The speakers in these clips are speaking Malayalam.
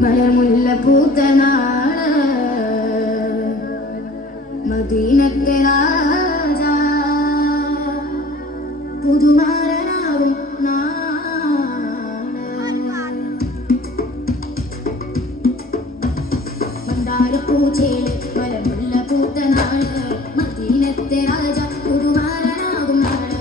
മലർമുല്ല പൂത്തനാള് മദീനത്തെ രാജ പുതുമാരനാകും മന്ദാരപ്പൂച്ചേല് മലർമുല്ല പൂത്തനാള് മദീനത്തെ രാജ പുതുമാരനാകും നാള്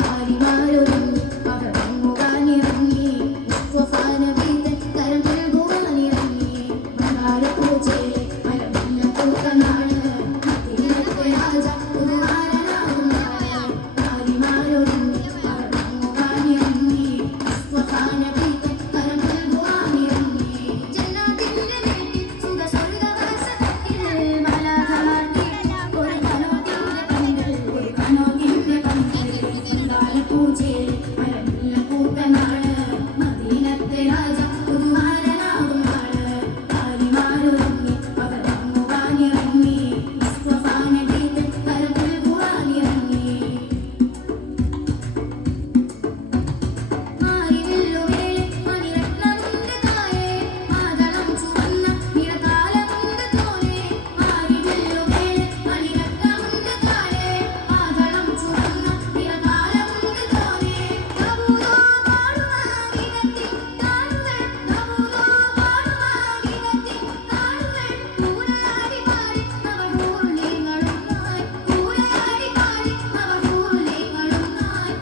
ഭാര്യമാരൊരുങ്ങി അവർ മുഖാനിറങ്ങി മുസ്തഫാനബീതൻ കരം നൽകുവാനിറങ്ങി മന്ദാരപ്പൂച്ചേല് മലർമുല്ല പൂത്തനാള് മദീനത്തെ രാജ പുതുമാരനാകും നാള് ഭാര്യമാരൊരുങ്ങി അവർ മുഖാനിറങ്ങി മുസ്തഫാനബീതൻ കരം നൽകുവാനിറങ്ങി ജന്നാത്തിന്റെ വീട്ടിൽ സുഖ സ്വർഗവാസത്തിൽ മലകളാട്ടി ഒരു കനോകിന്റെ പന്തൽ മന്ദാരപ്പൂച്ചേല് മലർമുല്ല പൂത്തനാള് മദീനത്തെ രാജ പുതുമാരനാകും നാള് ഭാര്യമാരൊരുങ്ങി അവർ മുഖാനിറങ്ങി മുസ്തഫാനബീതൻ കരം നൽകുവാനിറങ്ങി മാറിവില്ലുവേളെ മണിരത്നമുണ്ട് താഴെ മാതളം ചുവന്ന നിറകാലമുണ്ട് തോനെ മാറിവില്ലുവേളെ മണിരത്നമുണ്ട് താഴെ മാതളം ചുവന്ന നിറകാലമുണ്ട് തോനെ കബൂലോ പാടുവാനിടത്തിൽ താളുകൾ കബൂലോ പാടുവാനിടത്തിൽ താളുകൾ കൂടയാടി പാടി അവർ ഊർലിങ്ങളുമായി കൂടയാടി പാടി അവർ ഊർലിങ്ങളുമായി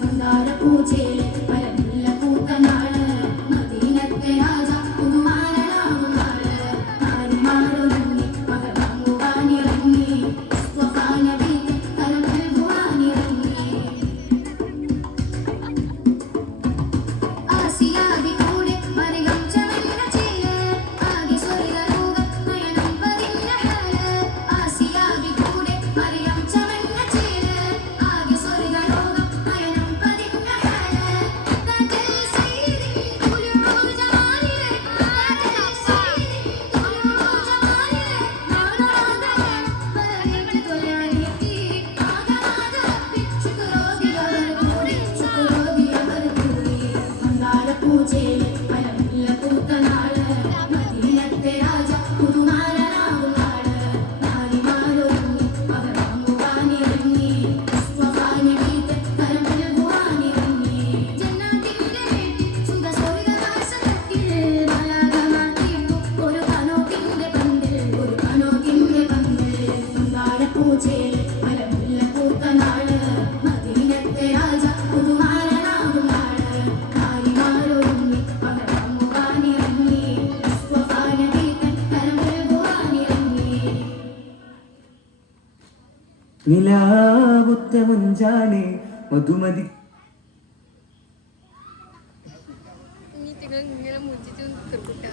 മന്ദാരപ്പൂച്ചേല് മലർമുല്ല പൂത്തനാള് മദീനത്തെ രാജ പുതുമാരനാകും നാള് ഭാര്യമാരൊരുങ്ങി അവർ വാങ്ങുവാനിറങ്ങി മുസ്തഫാനബീതൻ കരം നൽകുവാനിറങ്ങി ആസിയാബി കൂടെ മറിയം ചമഞ്ഞ ചേല് ആകെ സ്വർഗലോകം നയനം പതിഞ്ഞ ഹാല് ആസിയാബി കൂടെ മറിയം ചമഞ്ഞ ചേല് ആകെ സ്വർഗലോകം നയനം പതിഞ്ഞ ഹാല് തജൽ സയ്യിദിൻ കുലുഉ ജമാലിലെ തജൽ സയ്യിദിൻ കുലുഉ ജമാലിലെ നാദാദാന പരങ്ങൾ തൊഴാനെത്തി ആദാദാബി ശുക്രോഗി അവർ കൂടി മന്ദാരപ്പൂച്ചേല് മലർമുല്ല പൂത്തനാള് മദീനത്തെ രാജ പുതുമാരനാകും നാള് ഭാര്യമാരൊരുങ്ങി അവർ വാങ്ങുവാനിറങ്ങി മുസ്തഫാനബീതൻ കരം നൽകുവാനിറങ്ങി ജന്നാത്തിന്റെ വീട്ടിൽ സുഖ സ്വർഗവാസത്തിൽ മലകമാക്കിയിട്ടു ഒരു കനോകിന്റെ പന്തൽ മന്ദാരപ്പൂച്ചേല് മലർമുല്ല പൂത്തനാള് മദീനത്തെ രാജ പുതുമാരനാകും നാള് ഭാര്യമാരൊരുങ്ങി അവർ വാങ്ങുവാനിറങ്ങി മുസ്തഫാനബീതൻ കരം നൽകുവാനിറങ്ങി നിലാവുറ്റ മുഞ്ചാണേ Madhumathi Ini tinggal ngira muji tuh terbuka.